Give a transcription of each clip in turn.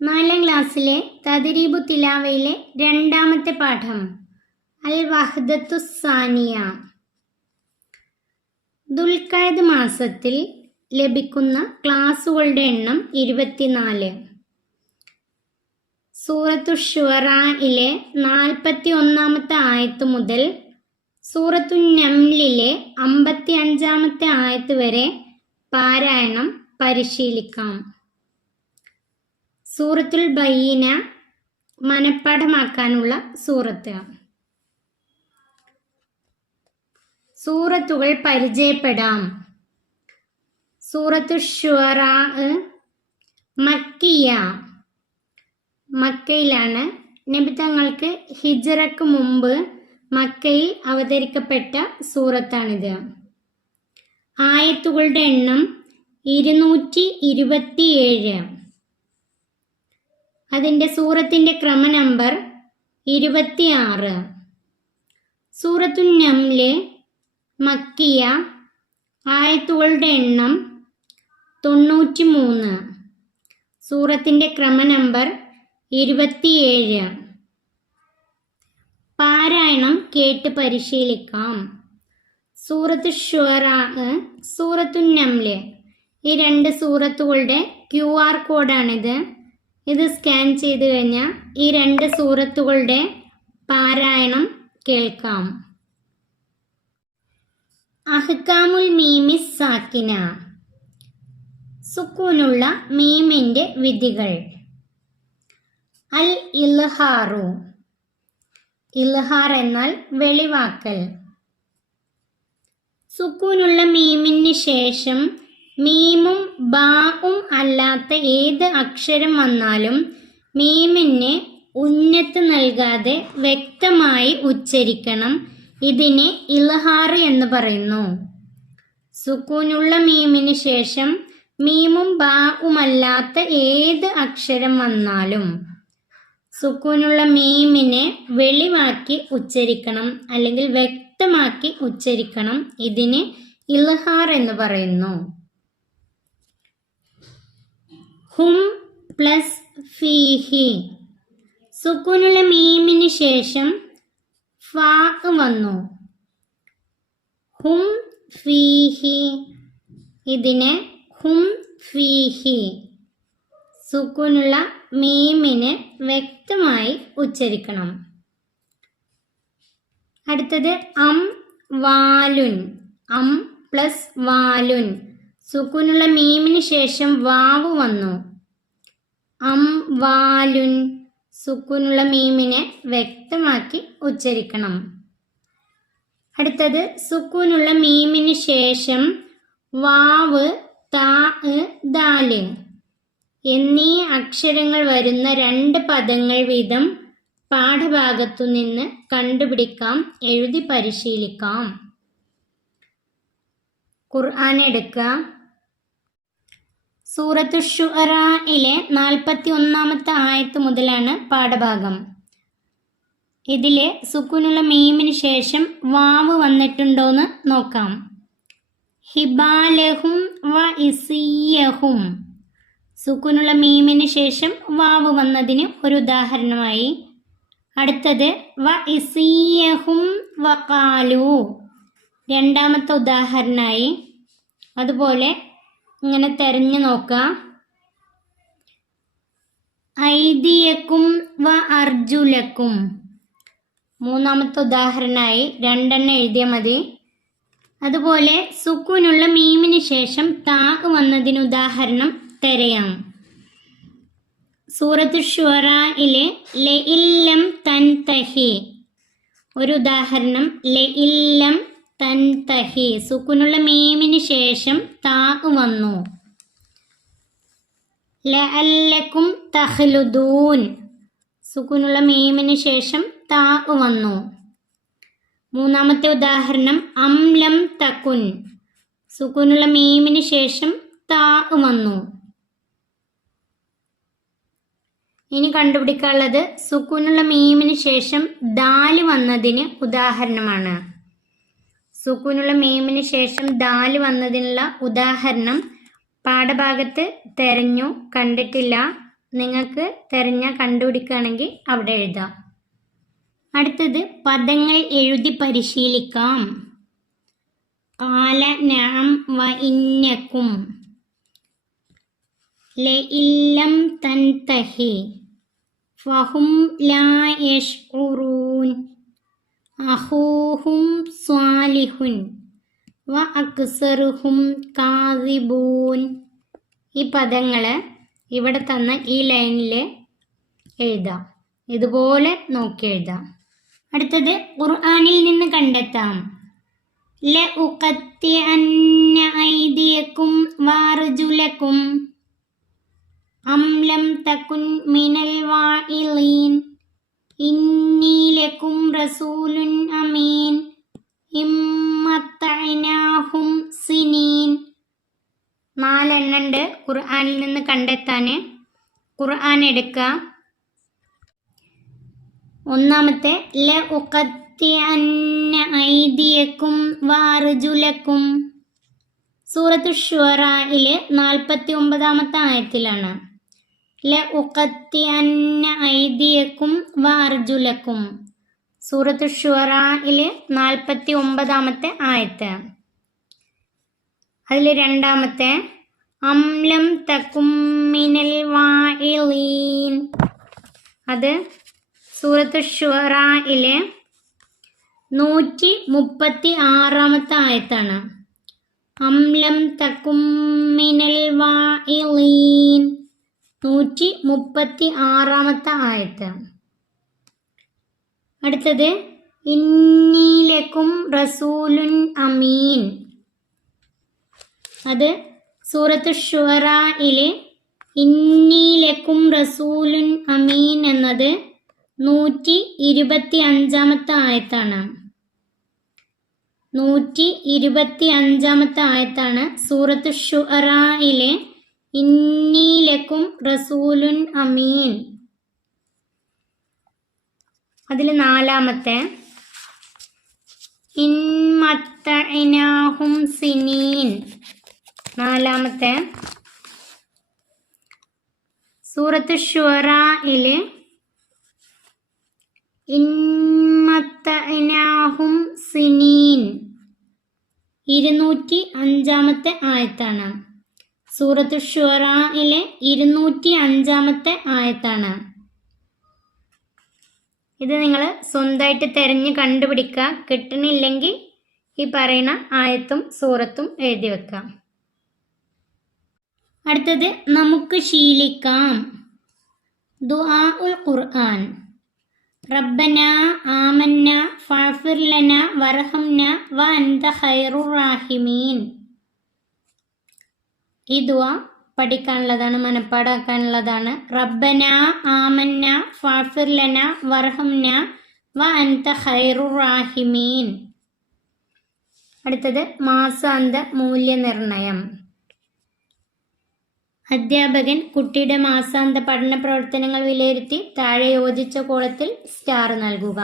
4ാം ക്ലാസ്സിലെ തദ്രീബു തിലാവയിലെ രണ്ടാമത്തെ പാഠം അൽ വഹ്ദത്തു സാനിയ. ദുൽഖഅദ് മാസത്തിൽ ലഭിക്കുന്ന ക്ലാസുകളുടെ എണ്ണം 24. സൂറത്തു ശുഅറയിലെ 41-ാമത്തെ ആയത്ത് മുതൽ സൂറത്തു നംലിലെ 55-ാമത്തെ ആയത്ത് വരെ പാരായണം പരിശീലിക്കാം. സൂറത്തുൽ ബയ്യിന മനഃപ്പാഠമാക്കാനുള്ള സൂറത്ത്. സൂറത്തുകൾ പരിചയപ്പെടാം. സൂറത്തു ശുഅറ മക്കിയ, മക്കയിലാണ്. നബി തങ്ങൾക്ക് ഹിജ്റക്ക് മുമ്പ് മക്കയിൽ അവതരിക്കപ്പെട്ട സൂറത്താണിത്. ആയത്തുകളുടെ എണ്ണം 227. അതിൻ്റെ സൂറത്തിൻ്റെ ക്രമ നമ്പർ 26. സൂറത്തു നംല് മക്കിയ, ആയത്തുകളുടെ എണ്ണം 93. സൂറത്തിൻ്റെ ക്രമ നമ്പർ 27. പാരായണം കേട്ട് പരിശീലിക്കാം. സൂറത്തു ശുഅറ, സൂറത്തു നംല്, ഈ രണ്ട് സൂറത്തുകളുടെ QR കോഡാണിത്. ഇത് സ്കാൻ ചെയ്ത് കഴിഞ്ഞാൽ ഈ രണ്ട് സൂറത്തുകളുടെ പാരായണം കേൾക്കാം. അഹ്കാമുൽ മീമിസ് സാക്കിന, സുക്കൂനുള്ള മീമിൻ്റെ വിധികൾ. അൽ ഇൽഹാറു, ഇൽഹാർ എന്നാൽ വെളിവാക്കൽ. സുക്കൂനുള്ള മീമിന് ശേഷം മീമും ബാവും അല്ലാത്ത ഏത് അക്ഷരം വന്നാലും മീമിന് ഉന്നത്ത് നൽകാതെ വ്യക്തമായി ഉച്ചരിക്കണം. ഇതിനെ ഇൽഹാർ എന്ന് പറയുന്നു. സുക്കൂനുള്ള മീമിന് ശേഷം മീമും ബാവുമല്ലാത്ത ഏത് അക്ഷരം വന്നാലും സുക്കൂനുള്ള മീമിനെ വെളിവാക്കി ഉച്ചരിക്കണം, അല്ലെങ്കിൽ വ്യക്തമാക്കി ഉച്ചരിക്കണം. ഇതിന് ഇൽഹാർ എന്ന് പറയുന്നു. ഹും പ്ലസ് ഫീഹി, സുക്കൂനുള്ള മീമിന് ശേഷം ഫാ വന്നു. ഹും ഫീഹി, ഇതിനെ ഹും ഫീഹി, സുക്കൂനുള്ള മീമിനെ വ്യക്തമായി ഉച്ചരിക്കണം. അടുത്തത് അം വാലുൻ, അം പ്ലസ് വാലുൻ, സുക്കൂനുള്ള മീമിന് ശേഷം വാവ് വന്നു. അം വാലുൻ, സുക്കൂനുള്ള മീമിനെ വ്യക്തമാക്കി ഉച്ചരിക്കണം. അടുത്തത് സുക്കൂനുള്ള മീമിന് ശേഷം വാവ്, താ, ദാല് എന്നീ അക്ഷരങ്ങൾ വരുന്ന 2 പദങ്ങൾ വീതം പാഠഭാഗത്തു നിന്ന് കണ്ടുപിടിക്കാം, എഴുതി പരിശീലിക്കാം. ഖുർആൻ എടുക്കുക. സൂറത്തു ശുഅറയിലെ 41-ാമത്തെ ആയത്ത് മുതലാണ് പാഠഭാഗം. ഇതിലെ സുക്കൂനുള്ള മീമിന് ശേഷം വാവ് വന്നിട്ടുണ്ടോയെന്ന് നോക്കാം. ഹിബാലഹും വ ഇസിയഹും, സുക്കൂനുള്ള മീമിന് ശേഷം വാവ് വന്നതിന് ഒരു ഉദാഹരണമായി. അടുത്തത് വ ഇസിയഹും വഖാലു, രണ്ടാമത്തെ ഉദാഹരണമായി. അതുപോലെ ഇങ്ങനെ തെരഞ്ഞു നോക്കാം. ഐദിയക്കും വ അർജുലക്കും, മൂന്നാമത്തെ ഉദാഹരണമായി. 2 എഴുതിയാൽ മതി. അതുപോലെ സുക്കൂനുള്ള മീമിന് ശേഷം താ വന്നതിന് ഉദാഹരണം തിരയാം. സൂറത്തു ശുഅറയിലെ ലഇല്ലം തൻതഹി, ഒരു ഉദാഹരണം. ലഇല്ലം തൻതഹി, സുക്കൂനുള്ള മീമിന് ശേഷം താ വന്നു. ലഅല്ലക്കും തഖ്ലുദൂൻ, സുക്കൂനുള്ള മീമിന് ശേഷം താ വന്നു. മൂന്നാമത്തെ ഉദാഹരണം അംലം തകുൻ, സുക്കൂനുള്ള മീമിന് ശേഷം താ വന്നു. ഇനി കണ്ടുപിടിക്കാനുള്ളത് സുക്കൂനുള്ള മീമിന് ശേഷം ദാല് വന്നതിന് ഉദാഹരണമാണ്. സുക്കൂനുള്ള മീമിന് ശേഷം ദാല് വന്നതിനുള്ള ഉദാഹരണം പാഠഭാഗത്ത് തെരഞ്ഞു, കണ്ടിട്ടില്ല. നിങ്ങൾക്ക് കണ്ടുപിടിക്കുകയാണെങ്കിൽ അവിടെ എഴുതാം. അടുത്തത് പദങ്ങൾ എഴുതി പരിശീലിക്കാം. ഖാല നഅം വ ഇന്നകും ലഇല്ലം തൻതഹി ഫഹും ലാ യശ്ഉറൂൻ അഖൂഹും സ്വാലിഹുൻ വ അക്സറുഹും കാസിബൂൻ. ഈ പദങ്ങൾ ഇവിടെ തന്ന ഈ ലൈനിൽ എഴുതാം. ഇതുപോലെ നോക്കി എഴുതാം. അടുത്തത് ഖുർആനിൽ നിന്ന് കണ്ടെത്താം. ലഉഖത്തിഅന്ന ഐദിയകും വഅർജുലകും അം ലം തകുൻ മിനൽ വാഇലീൻ ഇന്നി ലകും റസൂലുൻ അമീൻ ഇമ്മത്തഅനാഹും സിനീൻ. 4 എണ്ണുണ്ട് ഖുർആനിൽ നിന്ന് കണ്ടെത്താൻ. ഖുർആൻ എടുക്കുക. ഒന്നാമത്തെ ലഉഖത്തിഅന്ന ഐദിയകും വഅർജുലകും സൂറത്തു ശുഅറയിലെ 49-ാമത്തെ ആയത്തിലാണ്. ലഉഖത്തിഅന്ന ഐദിയകും വഅർജുലകും സൂറത്തു ശുഅറയിലെ 49-ാമത്തെ ആയത്ത്. അതിൽ രണ്ടാമത്തെ അം ലം തകും മിനൽ വാഇലീൻ, അത് സൂറത്തു ശുഅറയിലെ 136-ാമത്തെ ആയത്താണ്. അം ലം തകും മിനൽ വാഇലീൻ 136-ാമത്തെ ആയത്ത്. അടുത്തത് ഇന്നി ലകും റസൂലുൻ അമീൻ, അത് സൂറത്തു ശുഅറയിലെ ഇന്നി ലകും റസൂലുൻ അമീൻ എന്നത് 125-ാമത്തെ ആയത്താണ്. 125-ാമത്തെ ആയത്താണ് സൂറത്തു ശുഅറയിലെ ഇന്നി ലകും റസൂലുൻ അമീൻ. അതിൽ നാലാമത്തെ ഇമ്മത്തഅനാഹും സിനീൻ, നാലാമത്തെ സൂറത്തു ശുഅറയിലെ ഇമ്മത്തഅനാഹും സിനീൻ 205-ാമത്തെ ആയത്താണ്. സൂറത്തു ശുഅറയിലെ 205-ാമത്തെ ആയത്താണ്. ഇത് നിങ്ങൾ സ്വന്തമായിട്ട് തിരഞ്ഞ് കണ്ടുപിടിക്കുക. കിട്ടണില്ലെങ്കിൽ ഈ പറയുന്ന ആയത്തും സൂറത്തും എഴുതി വെക്കാം. അടുത്തത് നമുക്ക് ശീലിക്കാം. ദുആഉൽ ഖുർആൻ. റബ്ബന ആമന്ന ഫഗ്ഫിർ ലന വർഹംന വ അൻത ഖൈറുർ റാഹിമീൻ. ഈ ദുആ പഠിക്കാനുള്ളതാണ്, മനപ്പാടാക്കാനുള്ളതാണ്. റബ്ബന ആമന്ന ഫഗ്ഫിർ ലന വർഹംന വ അൻത ഖൈറുർ റാഹിമീൻ. അടുത്തത് മാസാന്ത മൂല്യനിർണയം. അധ്യാപകൻ കുട്ടിയുടെ മാസാന്ത പഠന പ്രവർത്തനങ്ങൾ വിലയിരുത്തി താഴെ യോജിച്ച കോളത്തിൽ സ്റ്റാർ നൽകുക.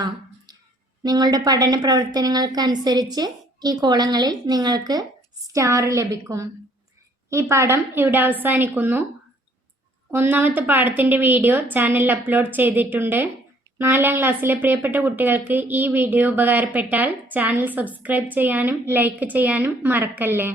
നിങ്ങളുടെ പഠന പ്രവർത്തനങ്ങൾക്കനുസരിച്ച് ഈ കോളങ്ങളിൽ നിങ്ങൾക്ക് സ്റ്റാർ ലഭിക്കും. ഈ പാഠം ഇവിടെ അവസാനിക്കുന്നു. 1ാമത്തെ പാഠത്തിൻ്റെ വീഡിയോ ചാനലിൽ അപ്ലോഡ് ചെയ്തിട്ടുണ്ട്. 4ാം ക്ലാസ്സിലെ പ്രിയപ്പെട്ട കുട്ടികൾക്ക് ഈ വീഡിയോ ഉപകാരപ്പെട്ടാൽ ചാനൽ സബ്സ്ക്രൈബ് ചെയ്യാനും ലൈക്ക് ചെയ്യാനും മറക്കല്ലേ.